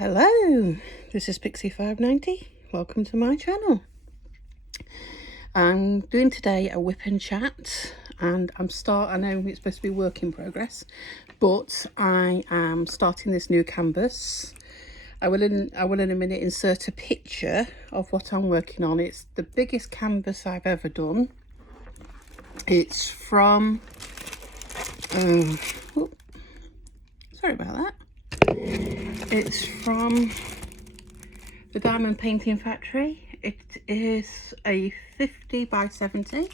Hello, this is Pixie590. Welcome to my channel. I'm doing today a whip and chat, and I know it's supposed to be work in progress, but I am starting this new canvas. I will in a minute insert a picture of what I'm working on. It's the biggest canvas I've ever done. It's from sorry about that. It's from the Diamond Painting Factory. It is a 50 by 70,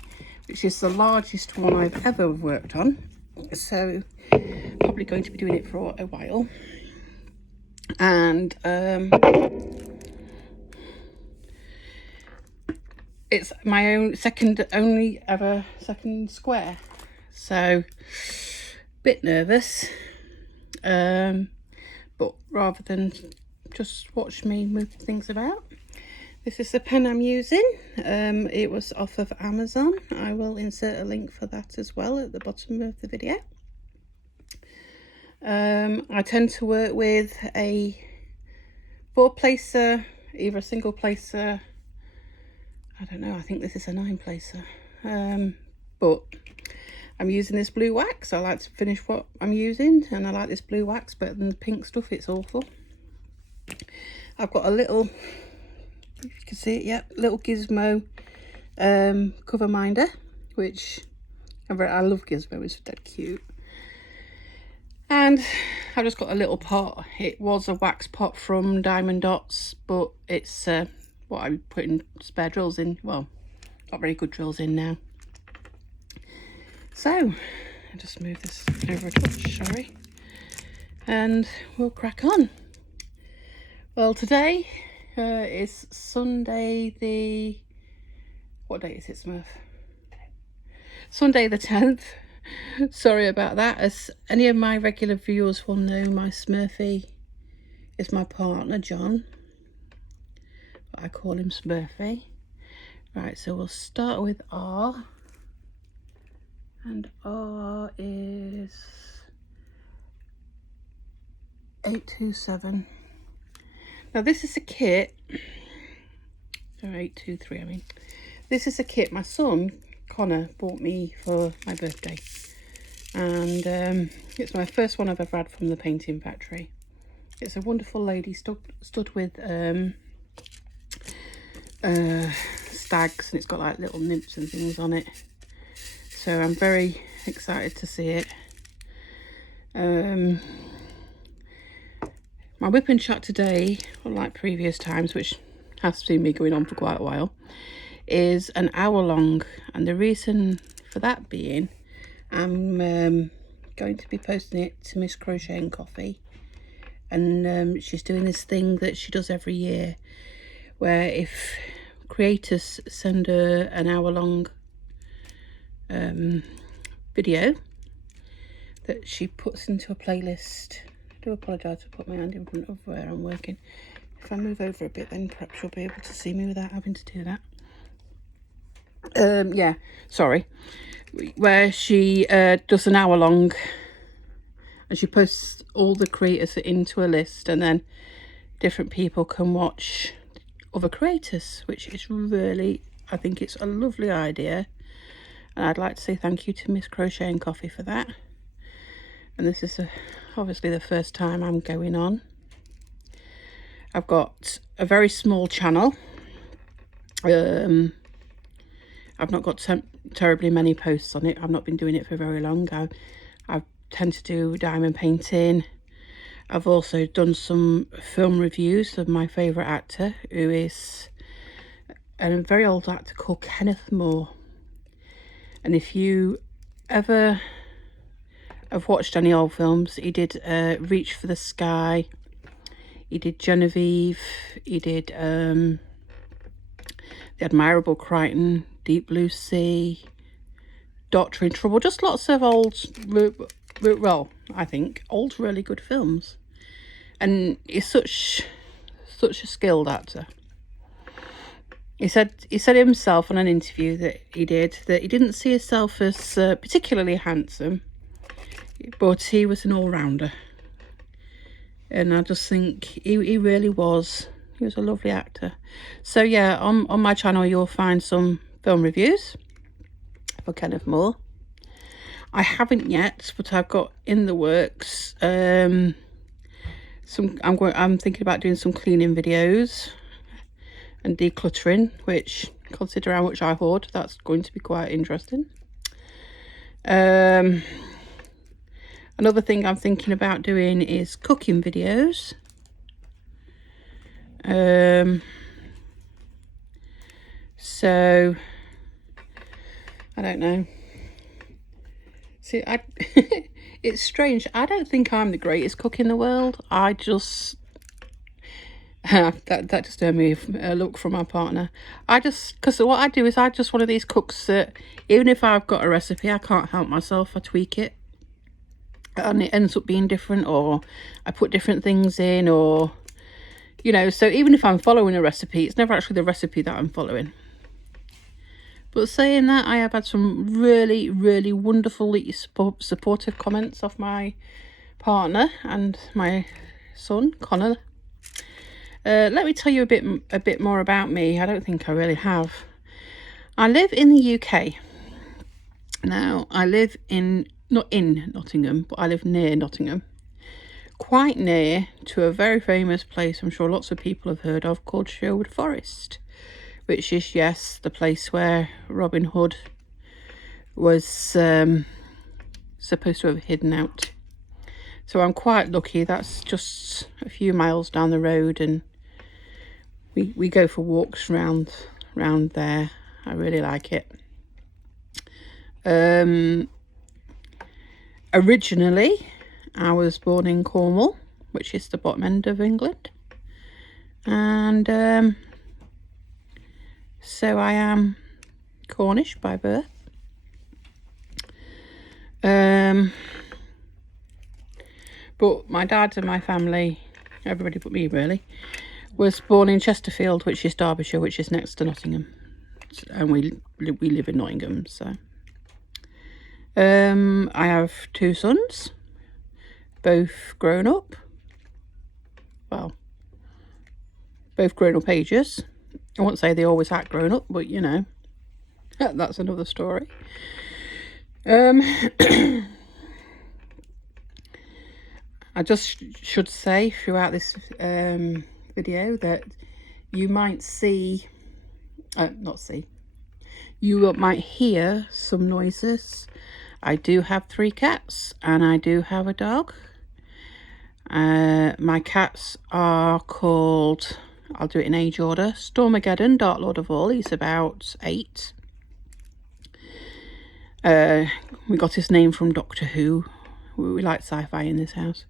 which is the largest one I've ever worked on. So probably going to be doing it for a while. And it's my own second square. So bit nervous. But rather than just watch me move things about, this is the pen I'm using. It was off of Amazon. I will insert a link for that as well at the bottom of the video. I tend to work with a 4-placer, either a single placer, I don't know, I think this is a 9-placer, but I'm using this blue wax. I like to finish what I'm using, and I like this blue wax better than the pink stuff. It's awful. I've got a little, if you can see it, yep, little Gizmo cover minder, which I love Gizmo, it's dead cute. And I've just got a little pot. It was a wax pot from Diamond Dots, but it's what I'm putting spare drills in. Well, not very good drills in now. So I'll just move this over a touch, sorry, and we'll crack on. Well, today is Sunday the, what date is it, Smurf? Sunday the 10th. Sorry about that. As any of my regular viewers will know, my Smurfy is my partner, John. But I call him Smurfy. Right, so we'll start with R. And R is 827. Now this is a kit, or 823 I mean. This is a kit my son, Connor, bought me for my birthday. And it's my first one I've ever had from the Painting Factory. It's a wonderful lady stud with stags, and it's got like little nymphs and things on it. So I'm very excited to see it. My whip and chat today, unlike previous times, which has seen me going on for quite a while, is an hour long. And the reason for that being, I'm going to be posting it to Miss Crochet and Coffee. And she's doing this thing that she does every year, where if creators send her an hour long video that she puts into a playlist. I do apologise for putting my hand in front of where I'm working. If I move over a bit, then perhaps you'll be able to see me without having to do that. Yeah, sorry. Where she does an hour long, and she posts all the creators into a list, and then different people can watch other creators, which is really, I think it's a lovely idea. And I'd like to say thank you to Miss Crochet and Coffee for that. And this is obviously the first time I'm going on. I've got a very small channel. I've not got terribly many posts on it. I've not been doing it for very long. I tend to do diamond painting. I've also done some film reviews of my favourite actor, who is a very old actor called Kenneth More. And if you ever have watched any old films, he did Reach for the Sky, he did Genevieve, he did The Admirable Crichton, Deep Blue Sea, Doctor in Trouble, just lots of old, well, I think, old really good films. And he's such a skilled actor. He said himself on an interview that he did that he didn't see himself as particularly handsome, but he was an all-rounder. And I just think he really was. He was a lovely actor. So yeah, on my channel you'll find some film reviews for Kenneth More. I haven't yet, but I've got in the works I'm thinking about doing some cleaning videos and decluttering, which, consider how much I hoard, that's going to be quite interesting. Another thing I'm thinking about doing is cooking videos. So I don't know. See, it's strange. I don't think I'm the greatest cook in the world. I just that just earned me a look from my partner. Because what I do is I'm just one of these cooks that even if I've got a recipe, I can't help myself. I tweak it, and it ends up being different, or I put different things in, or you know. So even if I'm following a recipe, it's never actually the recipe that I'm following. But saying that, I have had some really, really wonderfully supportive comments off my partner and my son, Connor. Let me tell you a bit more about me. I don't think I really have. I live in the UK. Now, I live not in Nottingham, but I live near Nottingham. Quite near to a very famous place I'm sure lots of people have heard of, called Sherwood Forest. Which is, yes, the place where Robin Hood was supposed to have hidden out. So I'm quite lucky. That's just a few miles down the road, and we go for walks round there. I really like it. Originally, I was born in Cornwall, which is the bottom end of England. And so I am Cornish by birth. But my dad and my family, everybody but me really, was born in Chesterfield, which is Derbyshire, which is next to Nottingham. And we live in Nottingham, so. I have 2 sons, both grown up. Well, both grown up ages. I won't say they always act grown up, but you know, that's another story. I just should say throughout this video that you might you might hear some noises. I do have 3 cats and I do have a dog. My cats are called, I'll do it in age order, Stormageddon, Dark Lord of All. He's about 8. We got his name from Doctor Who. We like sci-fi in this house.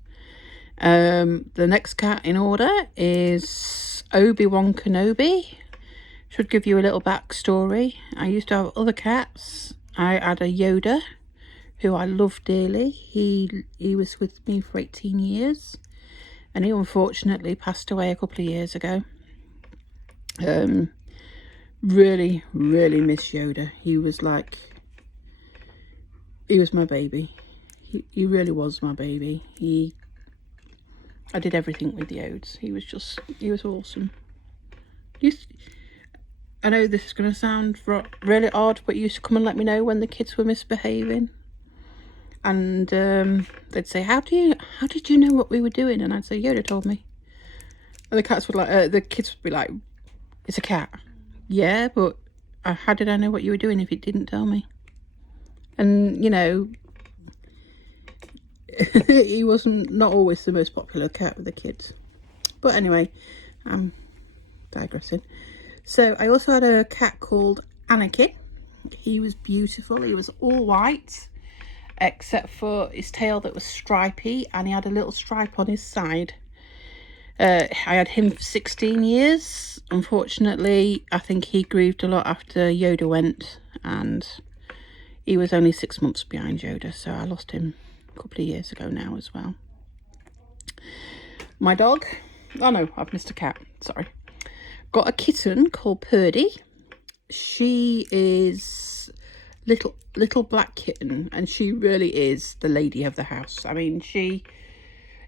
The next cat in order is Obi-Wan Kenobi. Should give you a little backstory. I used to have other cats. I had a Yoda, who I love dearly. He was with me for 18 years. And he unfortunately passed away a couple of years ago. Really, really miss Yoda. He was my baby. He really was my baby. I did everything with the Yodes. He was awesome. I know this is going to sound really odd, but he used to come and let me know when the kids were misbehaving. And they'd say, how did you know what we were doing? And I'd say, Yoda told me. And the kids would be like, it's a cat. Yeah, but how did I know what you were doing if it didn't tell me? And, you know, he wasn't not always the most popular cat with the kids. But anyway, I'm digressing. So I also had a cat called Anakin. He was beautiful. He was all white, except for his tail that was stripy, and he had a little stripe on his side. I had him for 16 years. Unfortunately, I think he grieved a lot after Yoda went, and he was only 6 months behind Yoda, so I lost him a couple of years ago now as well. My dog, oh no, I've missed a cat, sorry. Got a kitten called Purdy. She is little black kitten, and she really is the lady of the house. I mean,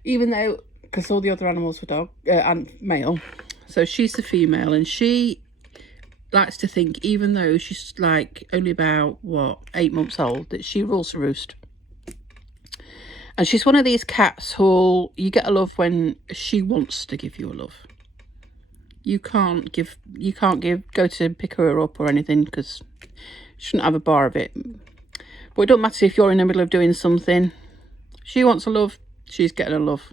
even though because all the other animals were dog and male. So she's the female, and she likes to think, even though she's like only about, what, 8 months old, that she rules the roost. And she's one of these cats who you get a love when she wants to give you a love. You can't go to pick her up or anything, because she shouldn't have a bar of it. But it don't matter if you're in the middle of doing something. She wants a love, she's getting a love.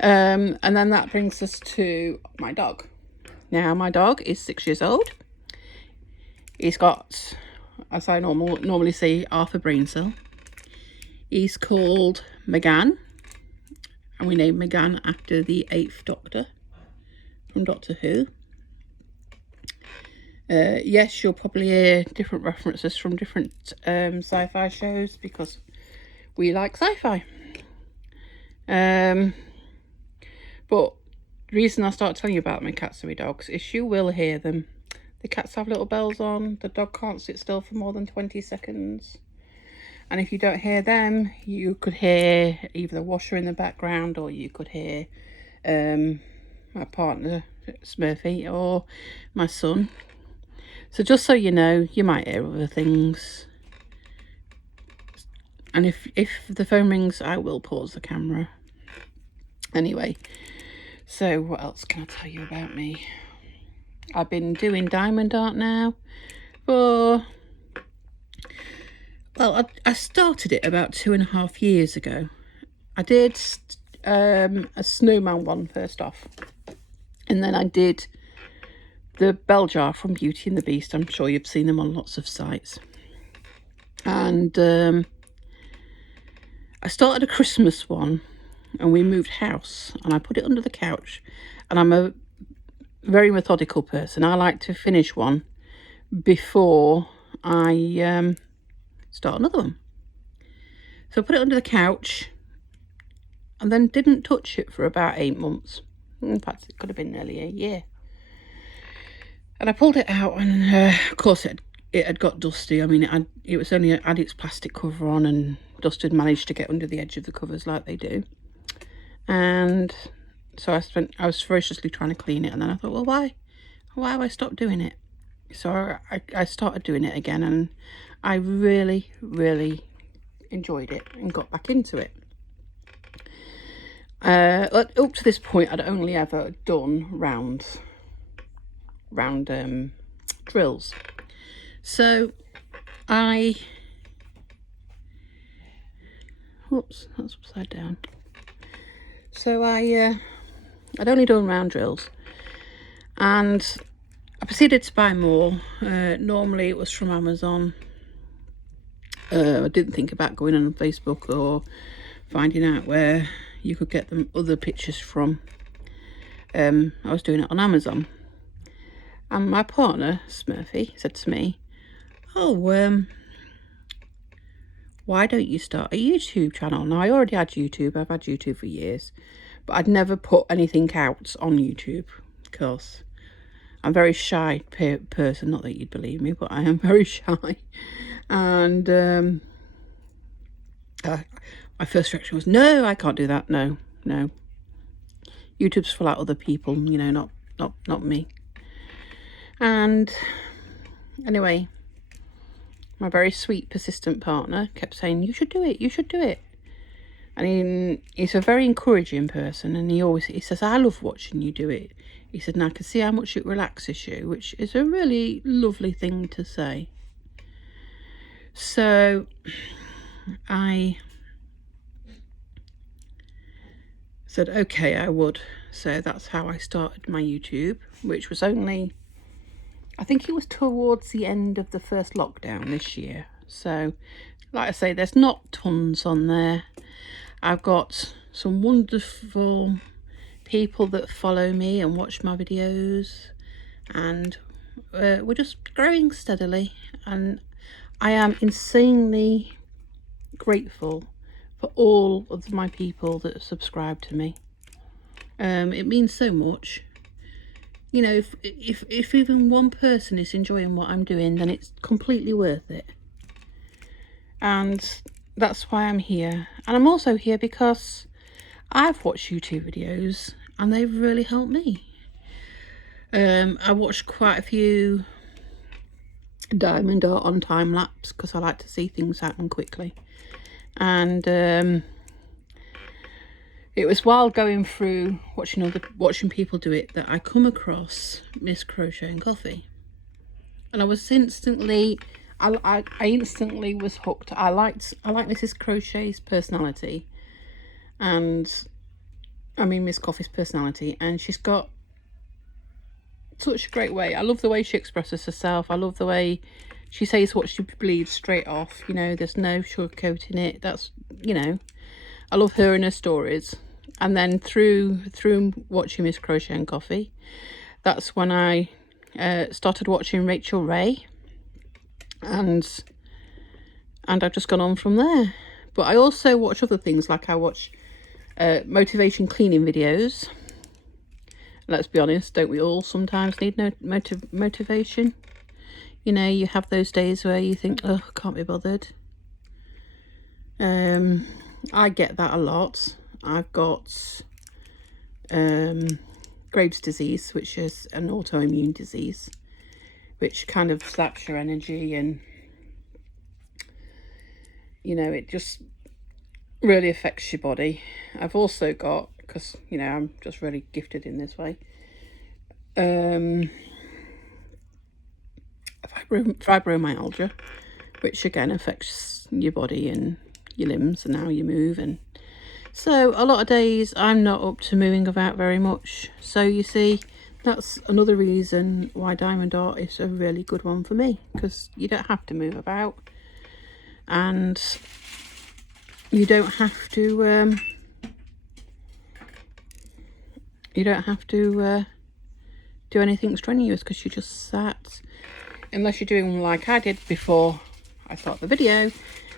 And then that brings us to my dog. Now, my dog is 6 years old. He's got, as I normally say, half a brain cell. He's called McGann, and we named McGann after the 8th Doctor from Doctor Who. Yes, you'll probably hear different references from different sci-fi shows, because we like sci-fi. But the reason I start telling you about my cats and my dogs is you will hear them. The cats have little bells on. The dog can't sit still for more than 20 seconds. And if you don't hear them, you could hear either the washer in the background, or you could hear my partner, Smurfy, or my son. So just so you know, you might hear other things. And if the phone rings, I will pause the camera. Anyway, so what else can I tell you about me? I've been doing diamond art now for, well, I started it about 2.5 years ago. I did a snowman one first off, and then I did the bell jar from Beauty and the Beast. I'm sure you've seen them on lots of sites. And I started a Christmas one, and we moved house, and I put it under the couch. And I'm a very methodical person. I like to finish one before I start another one. So I put it under the couch, and then didn't touch it for about 8 months. In fact, it could have been nearly a year. And I pulled it out, and of course it had got dusty. I mean, it was only had its plastic cover on, and dust had managed to get under the edge of the covers like they do. And so I was ferociously trying to clean it, and then I thought, well, why have I stopped doing it? So I started doing it again, and I really, really enjoyed it and got back into it. Up to this point, I'd only ever done round drills. So oops, that's upside down. So I'd only done round drills, and I proceeded to buy more. Normally it was from Amazon. I didn't think about going on Facebook or finding out where you could get them other pictures from. I was doing it on Amazon. And my partner, Smurfy, said to me, oh, why don't you start a YouTube channel? Now, I already had YouTube. I've had YouTube for years. But I'd never put anything out on YouTube, because I'm a very shy person. Not that you'd believe me, but I am very shy. And my first reaction was, no, I can't do that. No. YouTube's for like other people, you know, not me. And anyway, my very sweet, persistent partner kept saying, you should do it. And he's a very encouraging person, and he says, I love watching you do it. He said, and I can see how much it relaxes you, which is a really lovely thing to say. So I said, okay, I would. So that's how I started my YouTube, which was only, I think it was towards the end of the first lockdown this year. So, like I say, there's not tons on there. I've got some wonderful people that follow me and watch my videos, and we're just growing steadily, and I am insanely grateful for all of my people that subscribe to me. It means so much. You know, if even one person is enjoying what I'm doing, then it's completely worth it. And that's why I'm here. And I'm also here because I've watched YouTube videos and they've really helped me. I watched quite a few diamond art on time lapse because I like to see things happen quickly. And it was while going through watching people do it that I come across Miss Crochet and Coffee, and I was instantly, I instantly was hooked. I like Mrs. Crochet's personality, and I mean Miss Coffee's personality, and she's got such a great way. I love the way she expresses herself. I love the way she says what she believes straight off. You know, there's no sugarcoating it. That's, you know, I love her and her stories. And then through watching Miss Crochet and Coffee, that's when I started watching Rachel Ray, and I've just gone on from there. But I also watch other things, like I watch motivation cleaning videos. Let's be honest, don't we all sometimes need motivation? You know, you have those days where you think, oh, can't be bothered. I get that a lot. I've got Graves' disease, which is an autoimmune disease, which kind of saps your energy, and you know, it just really affects your body. I've also got, because you know, I'm just really gifted in this way, fibromyalgia, which again affects your body and your limbs and how you move. And so a lot of days I'm not up to moving about very much. So you see, that's another reason why diamond art is a really good one for me, because you don't have to move about, and you don't have to do anything strenuous, because you just sat, unless you're doing like I did before I started the video,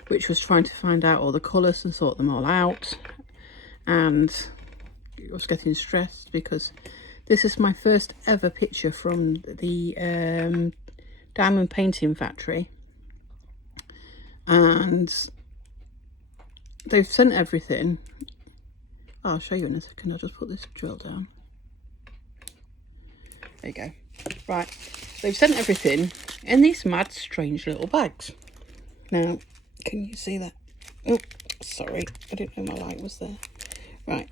which was trying to find out all the colours and sort them all out. And I was getting stressed because this is my first ever picture from the diamond painting factory, and they've sent everything. I'll show you in a second. I'll just put this drill down. There you go. Right, they've sent everything in these mad strange little bags. Now, can you see that? Oh, sorry, I didn't know my light was there. Right,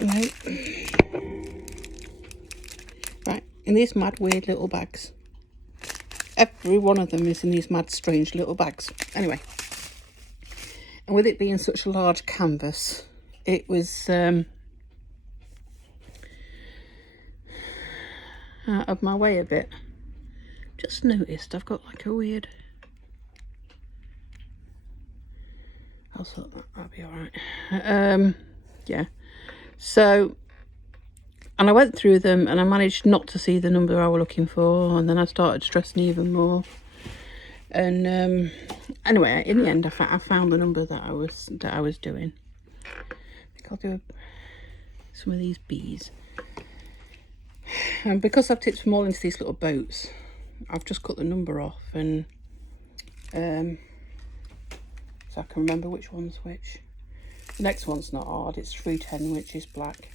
no. Right, in these mad weird little bags. Every one of them is in these mad strange little bags. Anyway, and with it being such a large canvas, it was out of my way a bit. Just noticed I've got like a weird, I'll sort that, that'll be all right. Yeah, so, and I went through them and I managed not to see the number I was looking for, and then I started stressing even more. And anyway, in the end, I found the number that I was doing. I think I'll do some of these bees. And because I've tipped them all into these little boats, I've just cut the number off, and so I can remember which one's which. The next one's not hard, it's 310, which is black.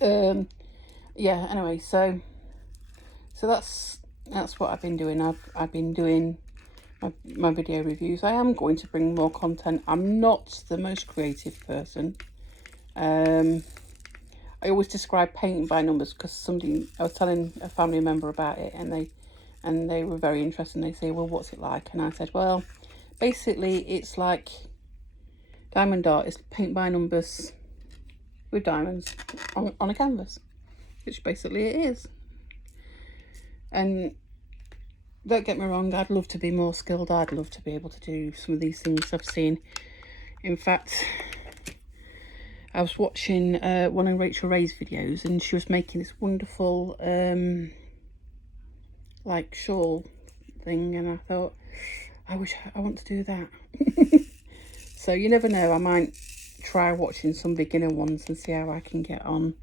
Yeah, anyway, so that's what I've been doing. I've been doing my video reviews. I am going to bring more content. I'm not the most creative person. I always describe painting by numbers, because I was telling a family member about it, and they were very interested, and they say, well, what's it like? And I said, well, basically it's like diamond art is paint by numbers with diamonds on a canvas, which basically it is. And don't get me wrong, I'd love to be more skilled. I'd love to be able to do some of these things I've seen. In fact, I was watching one of Rachel Ray's videos, and she was making this wonderful like shawl thing, and I thought, I want to do that. So you never know, I might try watching some beginner ones and see how I can get on.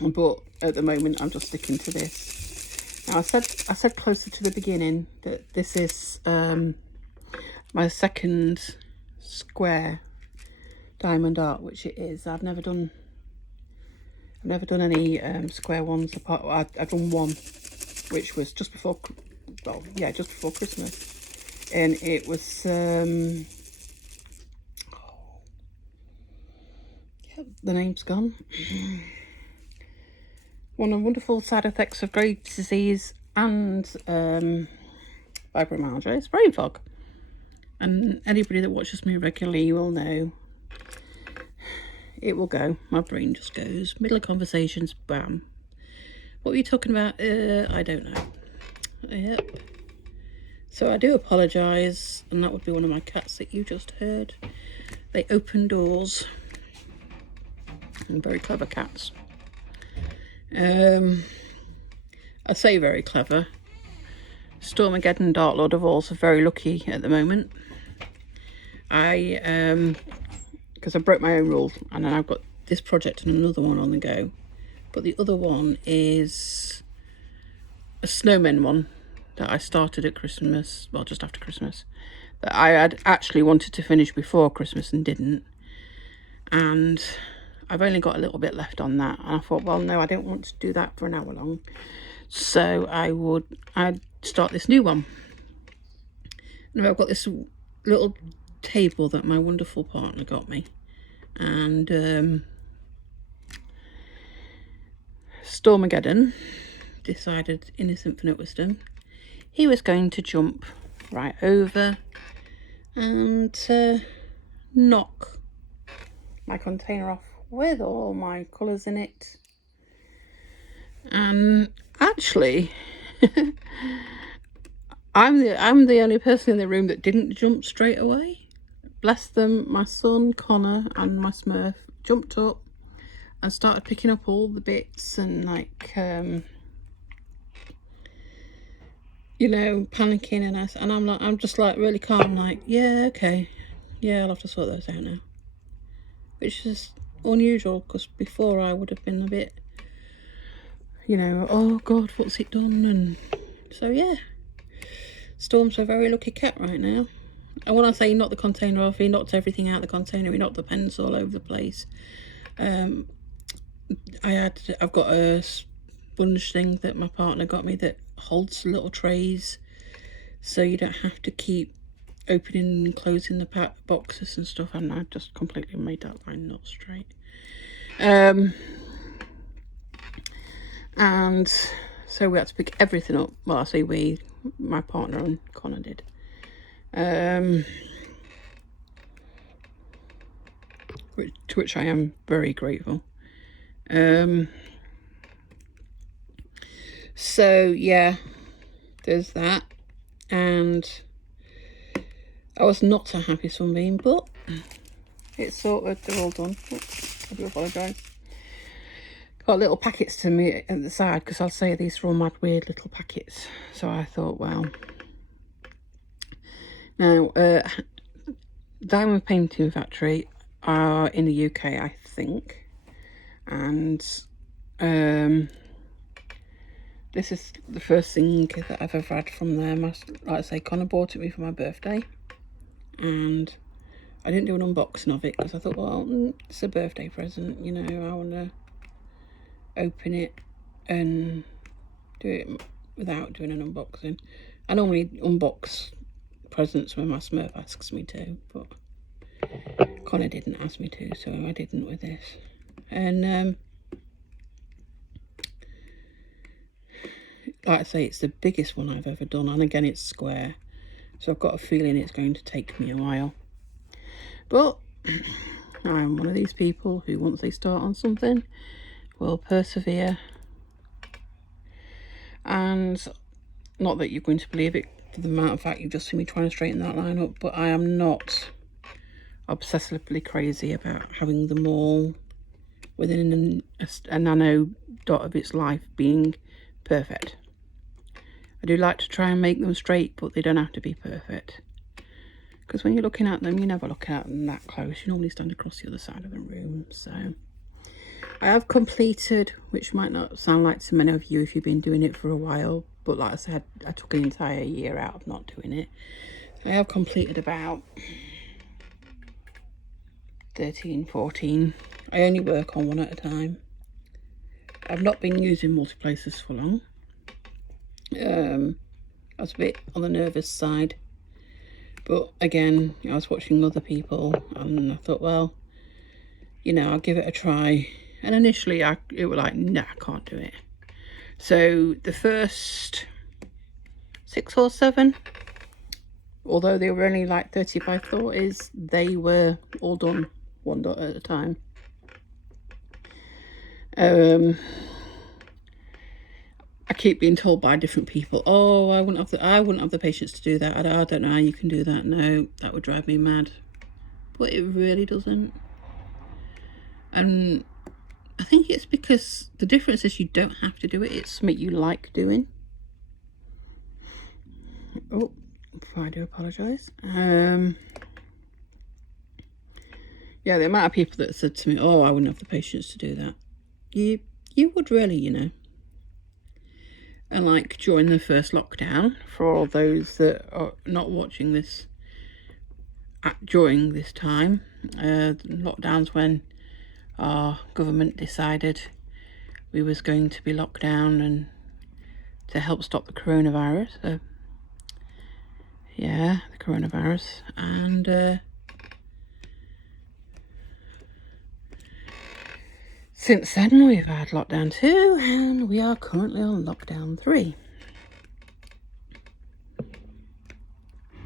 But at the moment I'm just sticking to this. Now I said closer to the beginning that this is my second square diamond art, which it is. I've never done any square ones apart. I've done one, which was just before, well, yeah, just before Christmas, and it was the name's gone. One of the wonderful side effects of Graves' disease and fibromyalgia is brain fog. And anybody that watches me regularly will know it will go. My brain just goes. Middle of conversations, bam. What were you talking about? I don't know. Yep. So I do apologise, and that would be one of my cats that you just heard. They open doors. And very clever cats. I say very clever. Stormageddon and Dark Lord of Alls are very lucky at the moment. Because I broke my own rule, and then I've got this project and another one on the go. But the other one is a snowman one that I started at Christmas, well, just after Christmas, that I had actually wanted to finish before Christmas and didn't. And I've only got a little bit left on that, and I thought, well, no, I don't want to do that for an hour long, so I'd start this new one. And I've got this little table that my wonderful partner got me, and Stormageddon decided, in his infinite wisdom, he was going to jump right over and knock my container off with all my colours in it. And actually I'm the only person in the room that didn't jump straight away. Bless them, my son Connor and my Smurf jumped up and started picking up all the bits and like you know, panicking, and I'm just like really calm, like, yeah, okay, yeah, I'll have to sort those out now, which is unusual, because before I would have been a bit, you know, oh god, what's it done? And so yeah, Storm's a very lucky cat right now. And when I say he knocked the container off, he knocked everything out of the container, he knocked the pens all over the place. I've got a sponge thing that my partner got me that holds little trays, so you don't have to keep opening and closing the boxes and stuff, and I just completely made that line not straight. And so we had to pick everything up. Well, I say we, my partner and Connor did. To which I am very grateful. So yeah, there's that, and I was not a happy sunbeam, but it's sorted, they're all done. Oops, I do apologise. Got little packets to me at the side, because I'll say these are all mad weird little packets, so I thought, well, now Diamond Painting Factory are in the UK, I think, and this is the first thing that I've ever had from them. Like I say, Connor bought it me for my birthday, and I didn't do an unboxing of it because I thought, well, it's a birthday present, you know, I want to open it and do it without doing an unboxing. I normally unbox presents when my Smurf asks me to, but Connor didn't ask me to, so I didn't with this. And like I say, it's the biggest one I've ever done, and again, it's square, so I've got a feeling it's going to take me a while. But I'm one of these people who, once they start on something, will persevere. And not that you're going to believe it, for the amount of fact you've just seen me trying to straighten that line up, but I am not obsessively crazy about having them all within a nano dot of its life being perfect. I do like to try and make them straight, but they don't have to be perfect, because when you're looking at them, you're never looking at them that close. You normally stand across the other side of the room. So I have completed, which might not sound like to many of you if you've been doing it for a while, but like I said, I took an entire year out of not doing it. I have completed about 13, 14. I only work on one at a time. I've not been using multiplaces for long. I was a bit on the nervous side, but again, I was watching other people and I thought, well, you know, I'll give it a try. And initially it was like, nah, I can't do it. So the first 6 or 7, although they were only like 35 thoughties, they were all done one dot at a time. I keep being told by different people, oh, I wouldn't have the patience to do that. I don't know how you can do that. No, that would drive me mad. But it really doesn't. And I think it's because the difference is you don't have to do it. It's something you like doing. Oh, I do apologise. Yeah, the amount of people that said to me, oh, I wouldn't have the patience to do that. You would really, you know. And like during the first lockdown, for all those that are not watching this during this time, lockdowns when our government decided we was going to be locked down and to help stop the coronavirus. So, yeah, the coronavirus. And since then we've had lockdown 2 and we are currently on lockdown 3.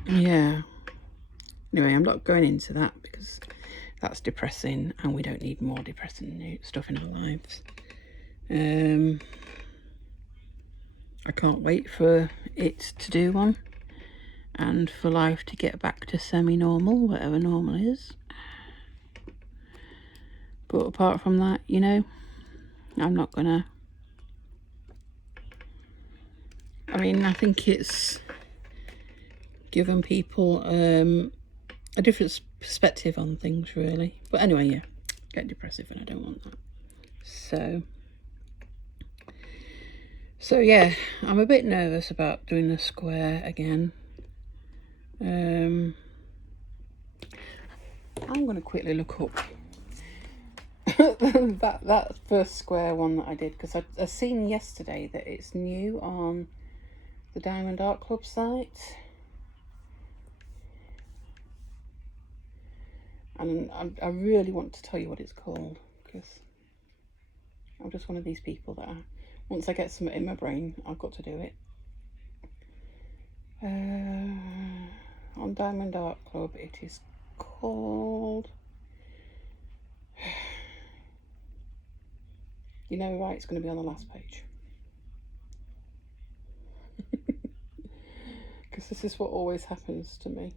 Yeah. Anyway, I'm not going into that because that's depressing and we don't need more depressing stuff in our lives. I can't wait for it to do one and for life to get back to semi-normal, whatever normal is. But apart from that, you know, I'm not gonna... I mean, I think it's given people a different perspective on things, really. But anyway, yeah, get depressive and I don't want that. So yeah, I'm a bit nervous about doing the square again. I'm going to quickly look up that first square one that I did, because I seen yesterday that it's new on the Diamond Art Club site. And I really want to tell you what it's called, because I'm just one of these people that once I get something in my brain, I've got to do it. On Diamond Art Club, it is called... You know, right, it's going to be on the last page. Because this is what always happens to me.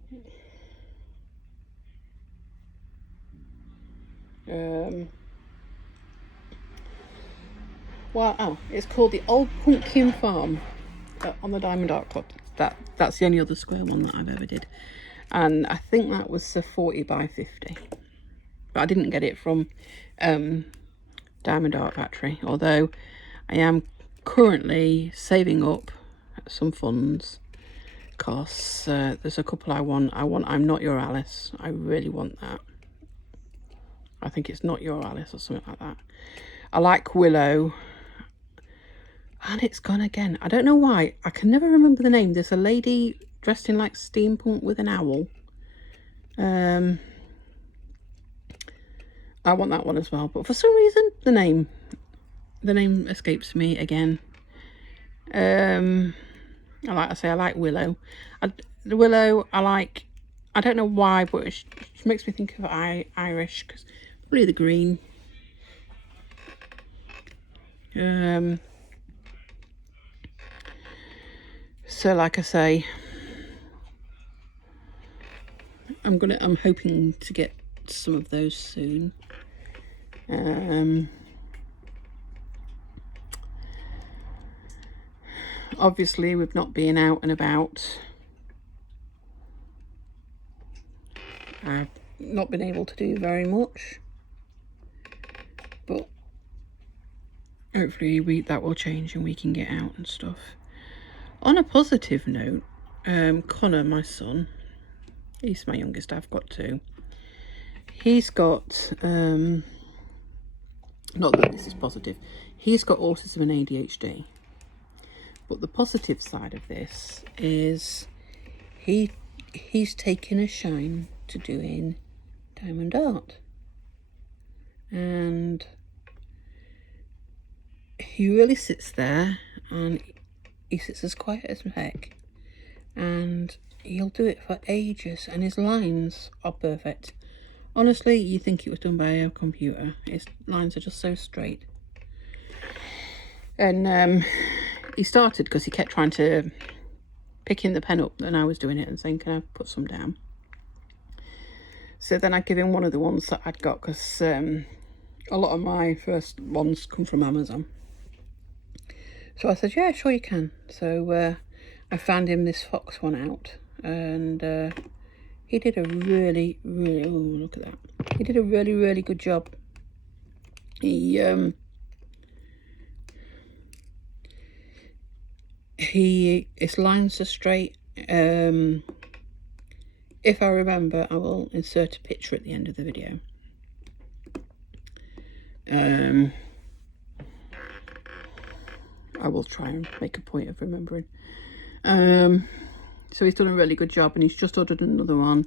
Well, oh, it's called the Old Pumpkin Farm on the Diamond Art Club. That's the only other square one that I've ever did, and I think that was a 40 by 50. But I didn't get it from Diamond Art Factory, although I am currently saving up some funds, because there's a couple I want. I'm Not Your Alice. I really want that. I think it's Not Your Alice or something like that. I like Willow. And it's gone again. I don't know why. I can never remember the name. There's a lady dressed in like steampunk with an owl. I want that one as well. But for some reason, the name escapes me again. Like I say, I like Willow. The Willow, I like... I don't know why, but she makes me think of Irish, because probably the green. So like I say, I'm hoping to get some of those soon. Obviously, with not being out and about, I've not been able to do very much. But hopefully that will change and we can get out and stuff. On a positive note, Connor, my son, he's my youngest, I've got 2. he's got, not that this is positive, he's got autism and ADHD. But the positive side of this is he's taken a shine to doing diamond art. And he really sits there and he sits as quiet as heck. And he'll do it for ages, and his lines are perfect. Honestly, you think it was done by a computer. His lines are just so straight. And he started because he kept trying to picking the pen up and I was doing it and saying, can I put some down? So then I give him one of the ones that I'd got, because a lot of my first ones come from Amazon. So I said, yeah, sure you can. So I found him this fox one out, and he did a really, really, oh, look at that. He did a really, really good job. His lines are straight. If I remember, I will insert a picture at the end of the video. I will try and make a point of remembering. So he's done a really good job, and he's just ordered another one.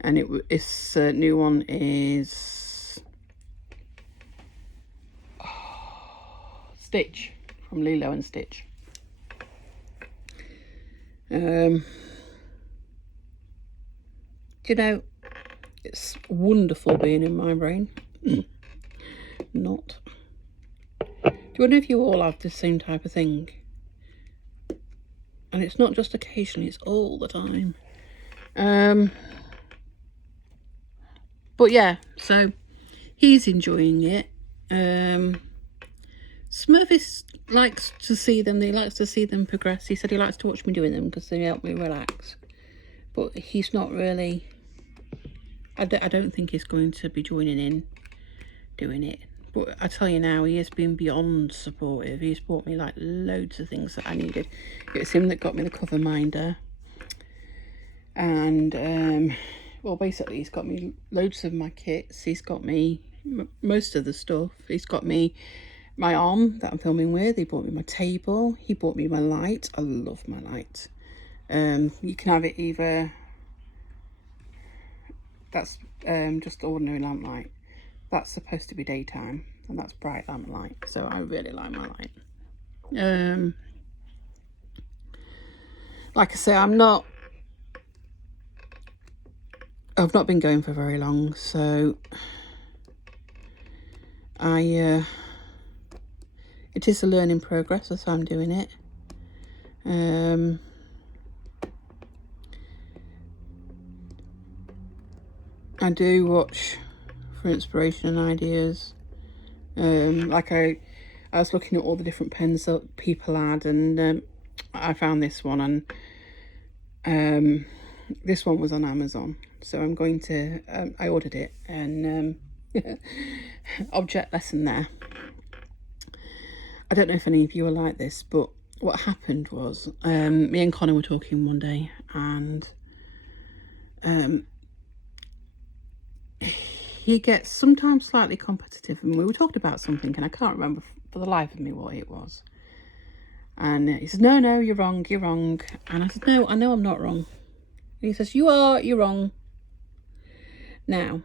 And this new one is Stitch, from Lilo and Stitch. You know, it's wonderful being in my brain. Not. Do you wonder if you all have the same type of thing? And it's not just occasionally, it's all the time. But yeah, so he's enjoying it. Smurfis likes to see them. He likes to see them progress. He said he likes to watch me doing them because they help me relax. But he's not really... I don't think he's going to be joining in doing it. But I tell you now, he has been beyond supportive. He's bought me like loads of things that I needed. It was him that got me the cover minder. And, well, basically, he's got me loads of my kits. He's got me most of the stuff. He's got me my arm that I'm filming with. He bought me my table. He bought me my light. I love my light. You can have it either... That's just ordinary lamp light. That's supposed to be daytime, and that's bright lamp light. So I really like my light. Like I say, I've not been going for very long, so it is a learning progress as I'm doing it. I do watch for inspiration and ideas. Like I was looking at all the different pens that people had, and I found this one, and this one was on Amazon. So I'm going to, I ordered it, and object lesson there. I don't know if any of you are like this, but what happened was, me and Connor were talking one day, and he gets sometimes slightly competitive, and we were talking about something, and I can't remember for the life of me what it was. And he says, no, you're wrong. And I said, no, I know I'm not wrong. And he says, you're wrong. Now,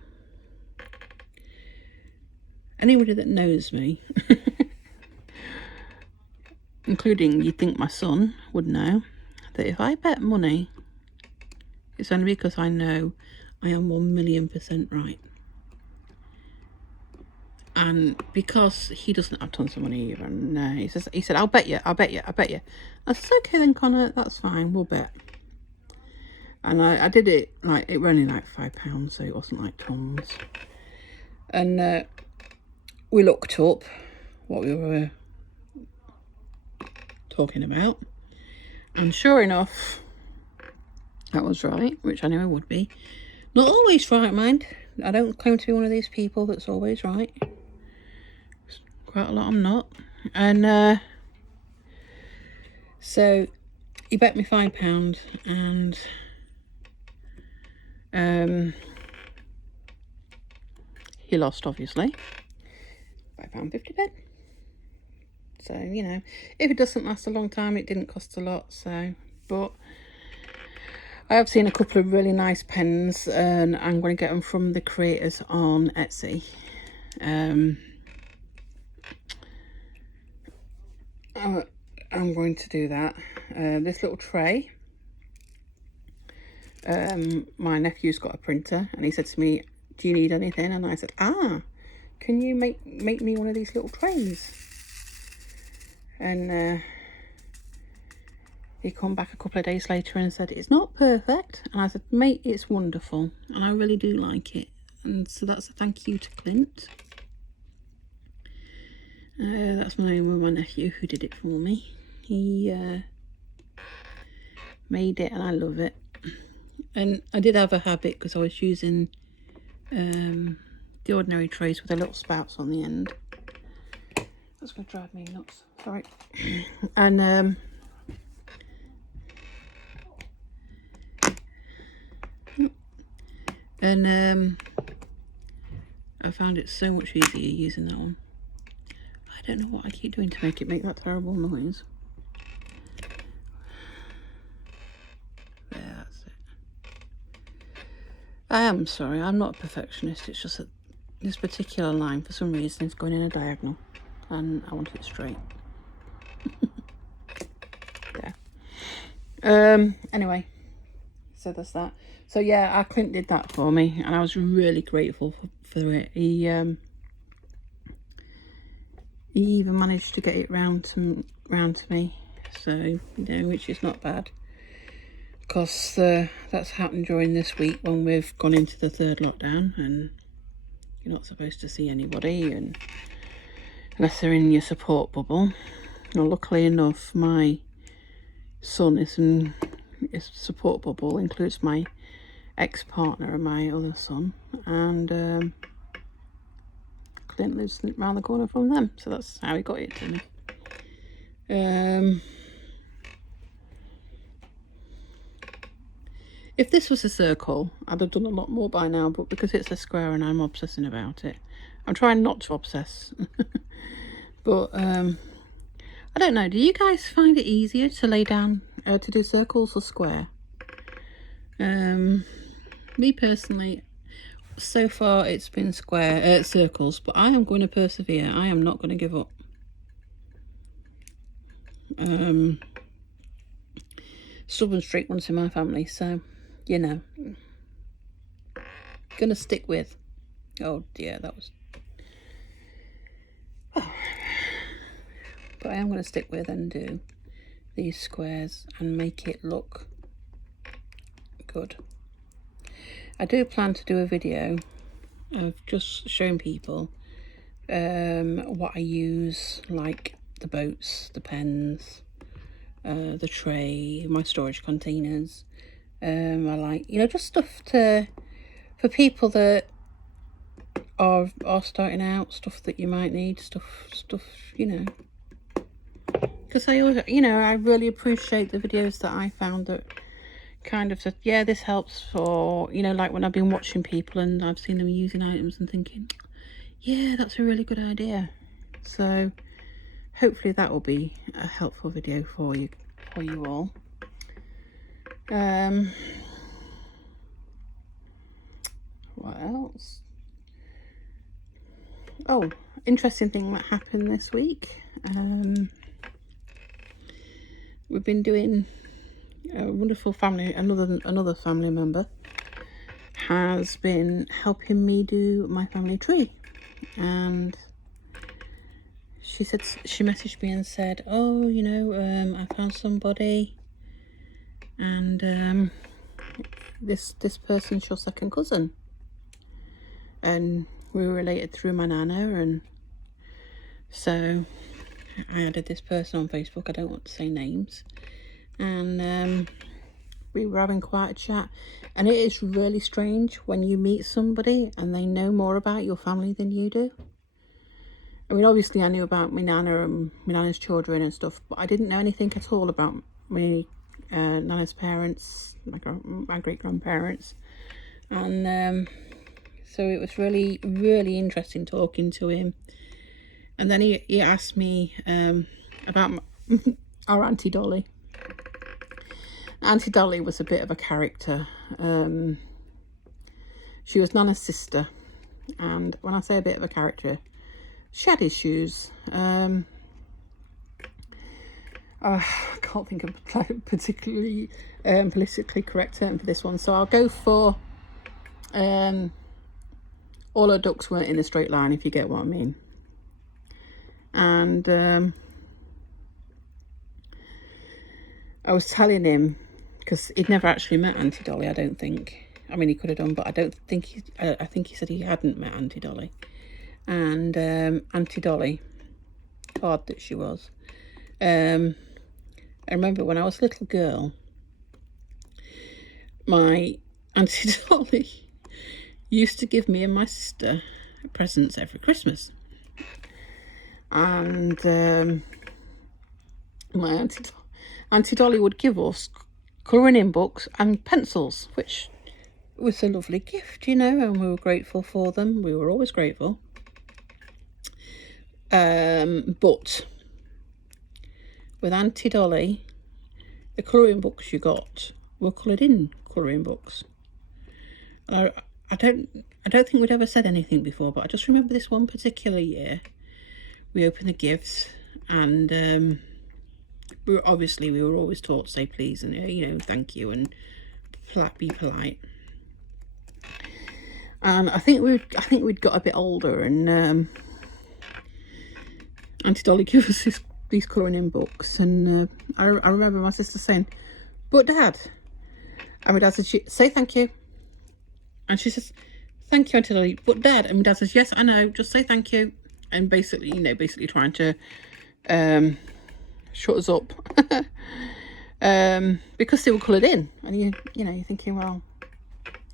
anybody that knows me, including you think my son would know, that if I bet money, it's only because I know I am 1,000,000% right. And because he doesn't have tons of money either, and he said, I'll bet you. I said, okay then, Connor, that's fine, we'll bet. And I did it, like, it was only like £5, so it wasn't like tons. And we looked up what we were talking about, and sure enough, that was right, which I knew I would be. Not always right, mind. I don't claim to be one of these people that's always right. Quite a lot I'm not. And so he bet me £5, and be lost, obviously. £5.50. So, you know, if it doesn't last a long time, it didn't cost a lot. So, but I have seen a couple of really nice pens, and I'm going to get them from the creators on Etsy. I'm going to do that. This little tray. My nephew's got a printer, and he said to me, "Do you need anything?" And I said, "Can you make me one of these little trays?" And he come back a couple of days later and said, "It's not perfect." And I said, "Mate, it's wonderful, and I really do like it." And so that's a thank you to Clint. That's my name with my nephew who did it for me. He made it, and I love it. And I did have a habit, because I was using the ordinary trays with the little spouts on the end. That's going to drive me nuts. Sorry. And I found it so much easier using that one. I don't know what I keep doing to make it make that terrible noise. There, that's it. I am sorry, I'm not a perfectionist. It's just that this particular line, for some reason, is going in a diagonal, and I want it straight. Yeah. Anyway, so there's that. So yeah, our Clint did that for me, and I was really grateful for it. He even managed to get it round to me, so, you know, which is not bad, because that's happened during this week when we've gone into the 3rd lockdown, and you're not supposed to see anybody, and unless they're in your support bubble. Well, luckily enough, my son is in his support bubble, includes my ex-partner and my other son, and Clint lives around the corner from them, so that's how he got it to me. If this was a circle, I'd have done a lot more by now, but because it's a square and I'm obsessing about it, I'm trying not to obsess. But I don't know, do you guys find it easier to lay down to do circles or square? Me personally, so far it's been circles, but I am going to persevere. I am not going to give up. Stubborn streak runs in my family, so, you know, gonna stick with. Oh dear, that was. Oh. But I am going to stick with and do these squares and make it look good. I do plan to do a video of just showing people what I use, like the boats, the pens, the tray, my storage containers. I like, you know, just stuff for people that are starting out, stuff that you might need, stuff, you know. Because I always, you know, I really appreciate the videos that I found that kind of said, yeah, this helps for, you know, like when I've been watching people and I've seen them using items and thinking, yeah, that's a really good idea. So hopefully that will be a helpful video for you all. What else? Oh, interesting thing that happened this week. We've been doing a wonderful family, another family member has been helping me do my family tree, and she messaged me and said, oh, you know, I found somebody, and this person's your second cousin, and we were related through my nana, and so I added this person on Facebook. I don't want to say names. And we were having quite a chat. And it is really strange when you meet somebody and they know more about your family than you do. I mean, obviously I knew about my nana and my nana's children and stuff, but I didn't know anything at all about my nana's parents, my great-grandparents. And So it was really, really interesting talking to him. And then he asked me about our Auntie Dolly. Auntie Dolly was a bit of a character. She was Nana's sister. And when I say a bit of a character, she had issues. I can't think of a particularly politically correct term for this one. So I'll go for all her ducks weren't in a straight line, if you get what I mean. And I was telling him, because he'd never actually met Auntie Dolly, I don't think. I mean, he could have done, but I don't think I think he said he hadn't met Auntie Dolly. And Auntie Dolly, hard that she was. I remember when I was a little girl, my Auntie Dolly used to give me and my sister presents every Christmas. And my Auntie Dolly would give us colouring in books and pencils, which was a lovely gift, you know, and we were grateful for them. We were always grateful. But with Auntie Dolly, the colouring books you got were coloured in colouring books. And I don't think we'd ever said anything before, but I just remember this one particular year. We opened the gifts, and we were always taught to say please and you know, thank you and be polite. And I think we'd got a bit older, and Auntie Dolly gave us these colouring in books, and I remember my sister saying, "But Dad," and my dad said, "Say thank you," and she says, "Thank you, Auntie Dolly." "But Dad," and my dad says, "Yes, I know. Just say thank you." And basically, you know, trying to shut us up because they were coloured in, and you know, you're thinking, well,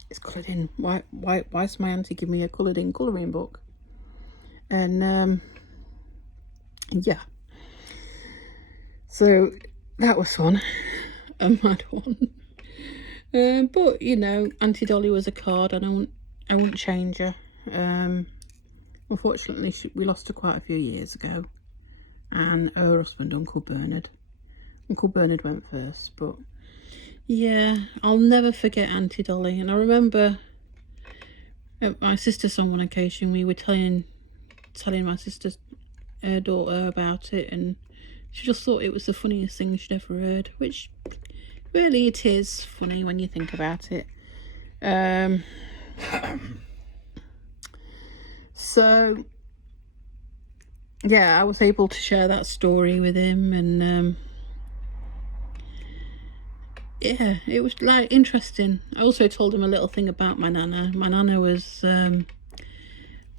it's coloured in. Why's my auntie give me a coloured in colouring book? And yeah, so that was fun, a mad one. But you know, Auntie Dolly was a card, and I wouldn't change her. Unfortunately, we lost her quite a few years ago, and her husband, Uncle Bernard. Uncle Bernard went first, but yeah, I'll never forget Auntie Dolly. And I remember at my sister's on one occasion, we were telling my sister's daughter about it, and she just thought it was the funniest thing she'd ever heard, which really it is funny when you think about it. So yeah, I was able to share that story with him, and yeah, it was like interesting. I also told him a little thing about my nana. My nana was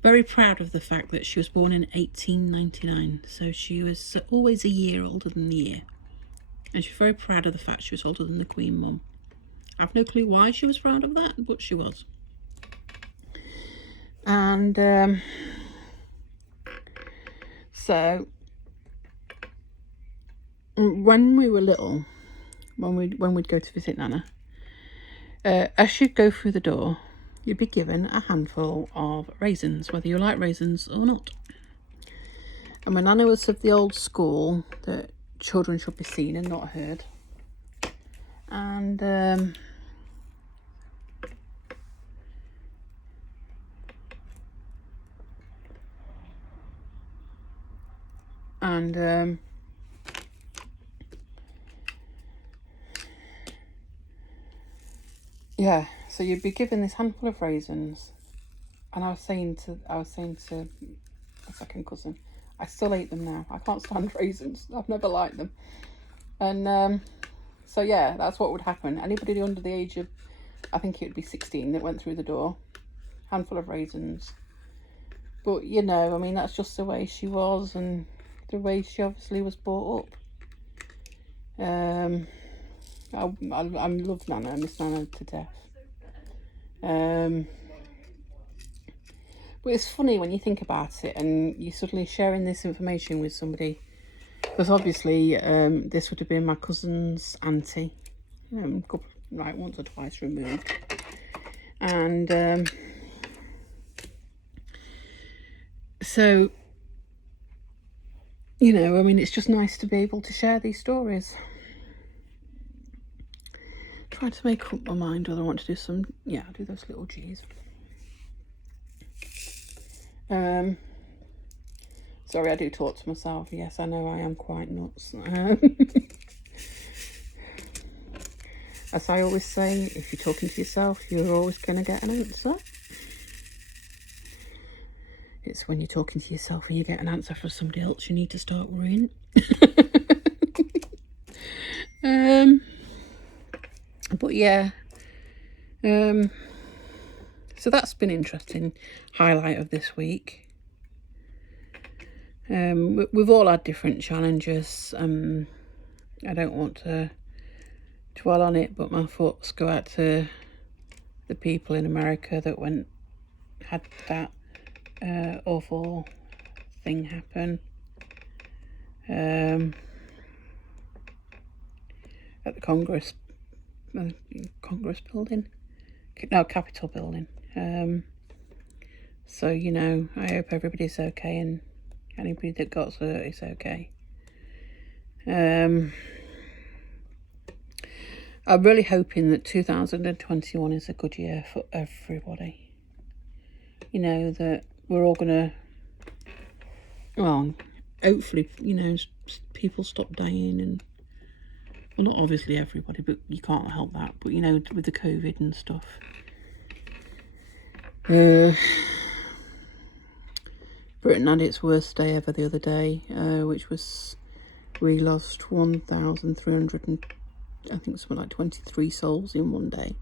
very proud of the fact that she was born in 1899, so she was always a year older than the year, and she's very proud of the fact she was older than the Queen Mum. I have no clue why she was proud of that, but she was. And so when we were little, when we'd go to visit Nana, as you'd go through the door, you'd be given a handful of raisins, whether you like raisins or not. And my Nana was of the old school that children should be seen and not heard. And yeah, so you'd be given this handful of raisins, and I was saying to a second cousin, I still ate them now. I can't stand raisins. I've never liked them. And so yeah, that's what would happen. Anybody under the age of, I think it would be 16 that went through the door, handful of raisins. But you know, I mean, that's just the way she was, and the way she obviously was brought up. I love Nana. I miss Nana to death. But it's funny when you think about it, and you're suddenly sharing this information with somebody, because obviously this would have been my cousin's auntie, like once or twice removed, and So, you know, I mean, it's just nice to be able to share these stories. Try to make up my mind whether I want to do some, yeah, I'll do those little G's. Sorry, I do talk to myself. Yes, I know I am quite nuts. As I always say, if you're talking to yourself, you're always going to get an answer. It's when you're talking to yourself and you get an answer from somebody else, you need to start worrying. But yeah, so that's been interesting. Highlight of this week. We've all had different challenges. I don't want to dwell on it, but my thoughts go out to the people in America that had that awful thing happen. At the Congress building, no, Capitol building. So, you know, I hope everybody's okay and anybody that got hurt is okay. I'm really hoping that 2021 is a good year for everybody. You know, that we're all gonna, well, hopefully, you know, people stop dying and, well, not obviously everybody, but you can't help that. But, you know, with the COVID and stuff. Britain had its worst day ever the other day, which was, we lost 1,300 and I think something like 23 souls in one day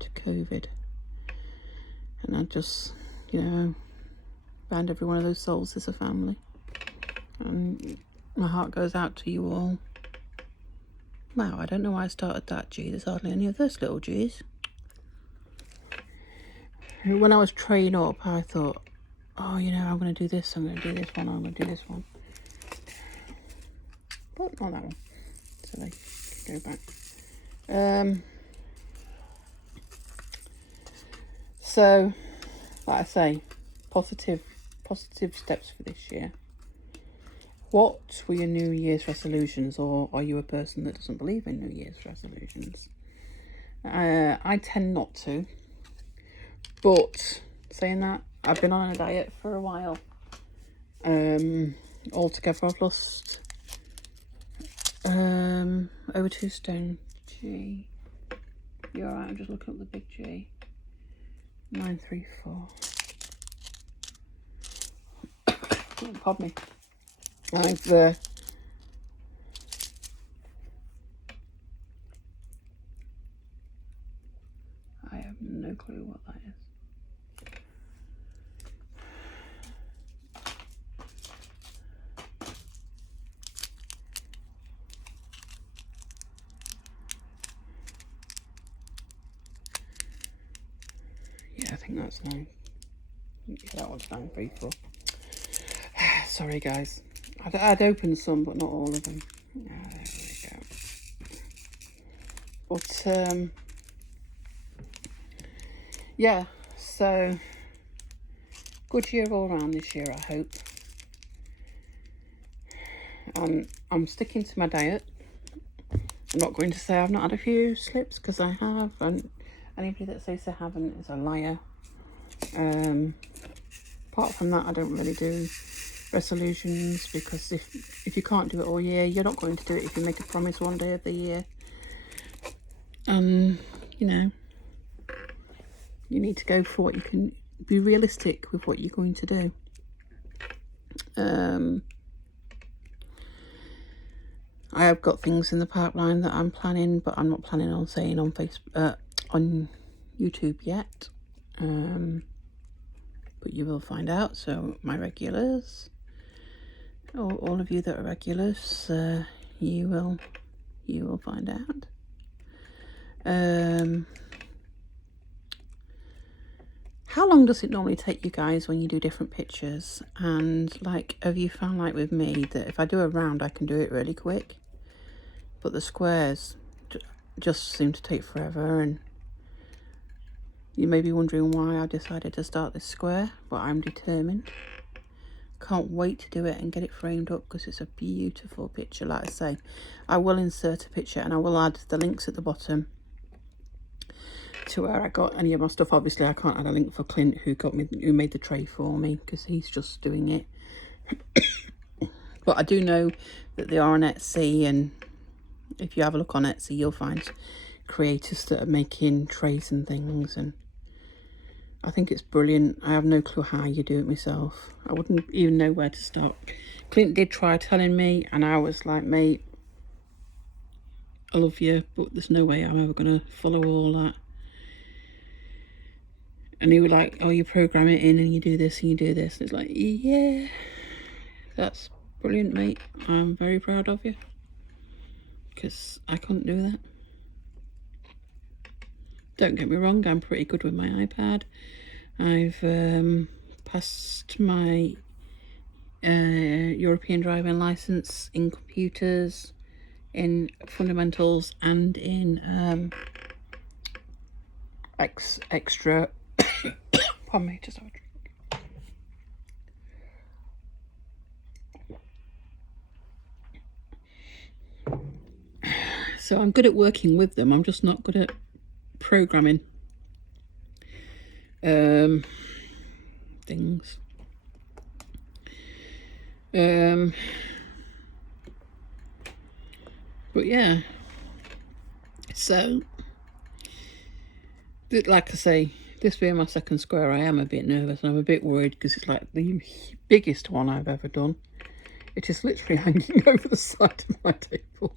to COVID. And I just, you know, found every one of those souls as a family. And my heart goes out to you all. Wow, I don't know why I started that G. There's hardly any of those little G's. When I was training up, I thought, oh, you know, I'm going to do this, I'm going to do this one, I'm going to do this one. But not that one. So they go back. So, like I say, positive steps for this year. What were your New Year's resolutions, or are you a person that doesn't believe in New Year's resolutions? I tend not to. But saying that, I've been on a diet for a while. Altogether, I've lost over 2 stone. G. You're alright, I'm just looking up the big G. 934. Oh, pardon me. I have no clue what that is. Yeah, I think that's 9. Yeah, that one's 934. Sorry, guys. I'd opened some, but not all of them. Oh, there we go. But, yeah, so good year all around this year, I hope. I'm sticking to my diet. I'm not going to say I've not had a few slips, because I have, and anybody that says they haven't is a liar. Apart from that, I don't really do resolutions, because if you can't do it all year, you're not going to do it if you make a promise one day of the year. You know, you need to go for what you can, be realistic with what you're going to do. I have got things in the pipeline that I'm planning, but I'm not planning on saying on Facebook, on YouTube yet. But you will find out. So my regulars, all of you that are regulars, you will find out. How long does it normally take you guys when you do different pictures? And like, have you found, like with me, that if I do a round, I can do it really quick, but the squares just seem to take forever? And you may be wondering why I decided to start this square, but I'm determined. Can't wait to do it and get it framed up because it's a beautiful picture. Like I say, I will insert a picture and I will add the links at the bottom to where I got any of my stuff. Obviously I can't add a link for Clint who made the tray for me because he's just doing it. But I do know that they are on Etsy, and if you have a look on Etsy you'll find creators that are making trays and things, and I think it's brilliant. I have no clue how you do it myself. I wouldn't even know where to start. Clint did try telling me and I was like, mate, I love you, but there's no way I'm ever going to follow all that. And he was like, oh, you program it in and you do this and you do this. And it's like, yeah, that's brilliant, mate. I'm very proud of you, because I couldn't do that. Don't get me wrong, I'm pretty good with my iPad. I've passed my European driving license in computers, in fundamentals, and in extra. Pardon me, just have a drink. So I'm good at working with them. I'm just not good at programming things. But yeah, so like I say, this being my second square, I am a bit nervous and I'm a bit worried because it's like the biggest one I've ever done. It is literally hanging over the side of my table.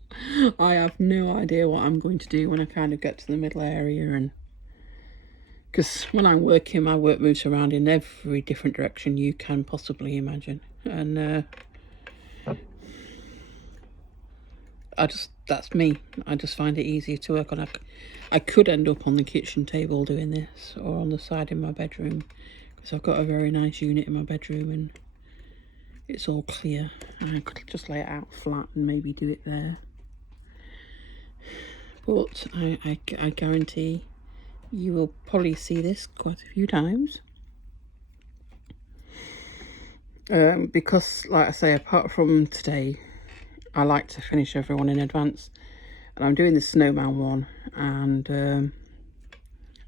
I have no idea what I'm going to do when I kind of get to the middle area, and because when I'm working, my work moves around in every different direction you can possibly imagine, and that's me. I just find it easier to work on. I could end up on the kitchen table doing this, or on the side in my bedroom, because I've got a very nice unit in my bedroom and it's all clear, and I could just lay it out flat and maybe do it there. But I guarantee you will probably see this quite a few times. Because, like I say, apart from today, I like to finish everyone in advance. And I'm doing the snowman one, and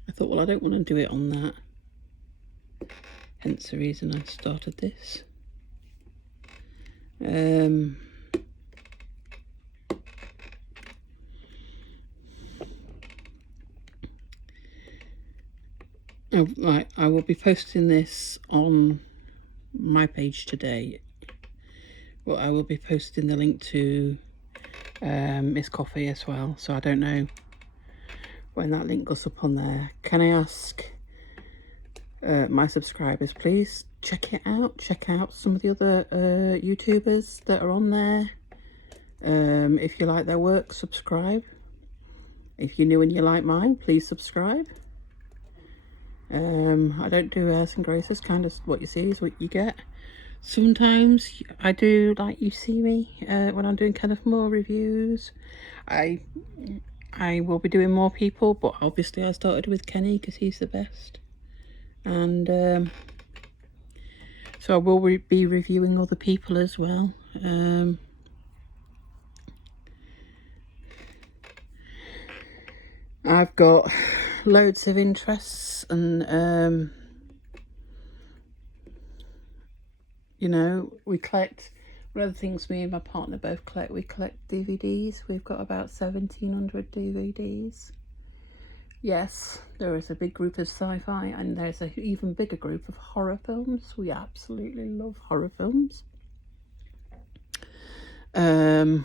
I thought, well, I don't want to do it on that. Hence the reason I started this. Right, I will be posting this on my page today, but I will be posting the link to Miss Coffee as well, so I don't know when that link goes up on there. Can I ask my subscribers, please check it out, check out some of the other YouTubers that are on there. If you like their work, subscribe. If you're new and you like mine, please subscribe. I don't do airs and graces, kind of what you see is what you get. Sometimes I do like you see me when I'm doing kind of more reviews. I will be doing more people, but obviously I started with Kenny because he's the best. And so I will be reviewing other people as well. I've got loads of interests, and you know, we collect, one of the things me and my partner both collect, we collect DVDs. We've got about 1,700 DVDs. Yes, there is a big group of sci-fi, and there's an even bigger group of horror films. We absolutely love horror films. I'm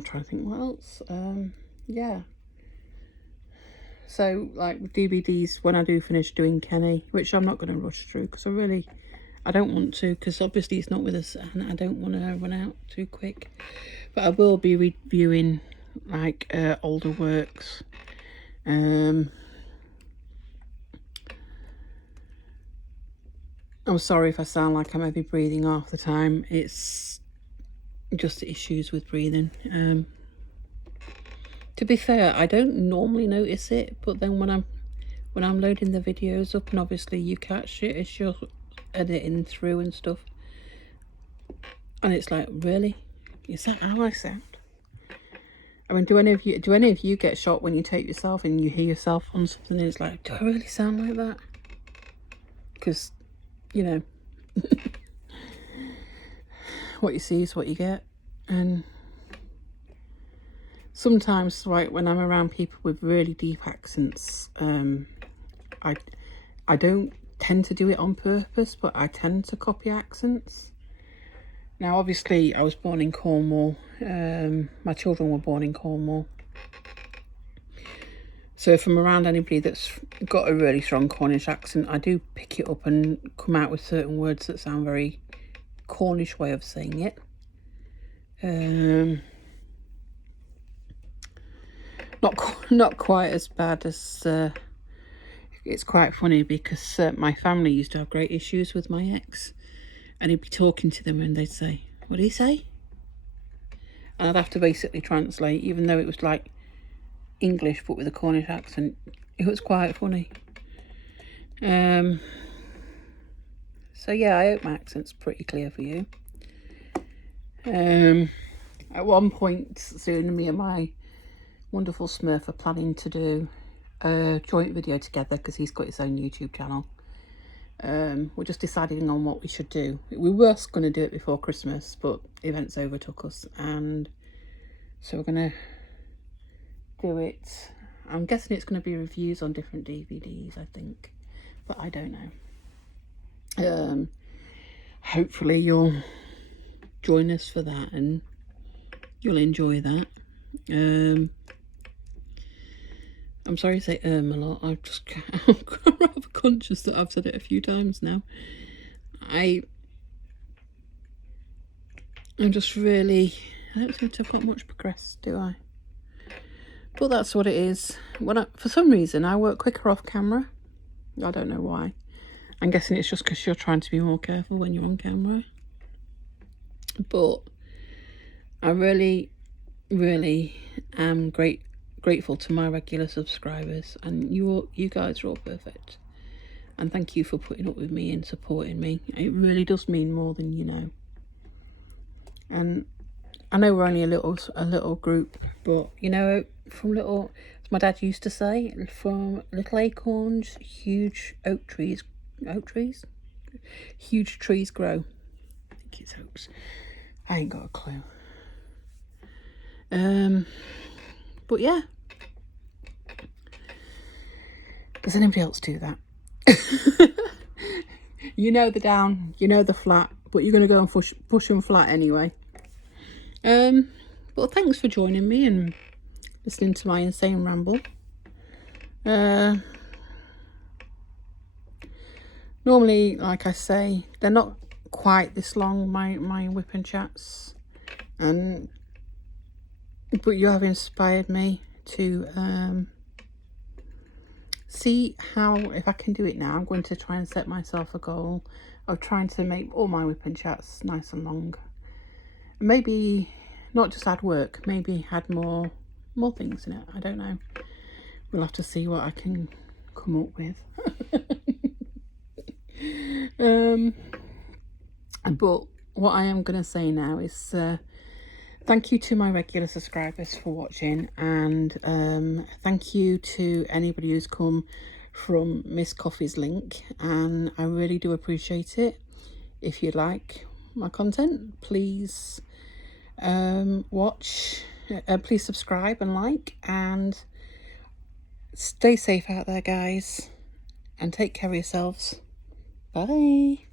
trying to think what else. Yeah. So, like with DVDs, when I do finish doing Kenny, which I'm not going to rush through because I don't want to, because obviously he's not with us and I don't want to run out too quick. But I will be reviewing like older works. I'm sorry if I sound like I'm heavy breathing half the time. It's just issues with breathing. To be fair, I don't normally notice it, but then when I'm when I'm loading the videos up, and obviously you catch it as you're editing through and stuff, and it's like, really, is that how I sound? I mean, do any of you get shocked when you tape yourself and you hear yourself on something and it's like, do I really sound like that? Because, you know, what you see is what you get. And sometimes, like, when I'm around people with really deep accents, I don't tend to do it on purpose, but I tend to copy accents. Now, obviously, I was born in Cornwall. My children were born in Cornwall. So if I'm around anybody that's got a really strong Cornish accent, I do pick it up and come out with certain words that sound very Cornish way of saying it. Not quite as bad as... it's quite funny because my family used to have great issues with my ex. And he'd be talking to them and they'd say, what did he say? And I'd have to basically translate, even though it was like English but with a Cornish accent. It was quite funny. So yeah, I hope my accent's pretty clear for you. At one point soon, me and my wonderful Smurf are planning to do a joint video together because he's got his own YouTube channel. We're just deciding on what we should do. We were going to do it before Christmas, but events overtook us, and so we're going to do it. I'm guessing it's going to be reviews on different DVDs, I think, but I don't know. Hopefully you'll join us for that and you'll enjoy that. I'm sorry to say a lot. I'm rather conscious that I've said it a few times now. I'm just really... I don't seem to have got much progress, do I? But that's what it is. For some reason, I work quicker off camera. I don't know why. I'm guessing it's just because you're trying to be more careful when you're on camera. But I really, really am grateful to my regular subscribers, and you guys are all perfect, and thank you for putting up with me and supporting me. It really does mean more than you know. And I know we're only a little group, but you know, from little, as my dad used to say, from little acorns huge trees grow. I think it's oaks. I ain't got a clue. But yeah, does anybody else do that? You know the down, you know the flat, but you're going to go and push them flat anyway. Well, thanks for joining me and listening to my insane ramble. Normally, like I say, they're not quite this long, my whip and chats, but you have inspired me to see how, if I can do it now. I'm going to try and set myself a goal of trying to make all my whip and chats nice and long. Maybe not just add work, maybe add more things in it. I don't know. We'll have to see what I can come up with. But what I am going to say now is thank you to my regular subscribers for watching, and thank you to anybody who's come from Miss Coffee's link, and I really do appreciate it. If you like my content, please please subscribe and like, and stay safe out there, guys, and take care of yourselves. Bye.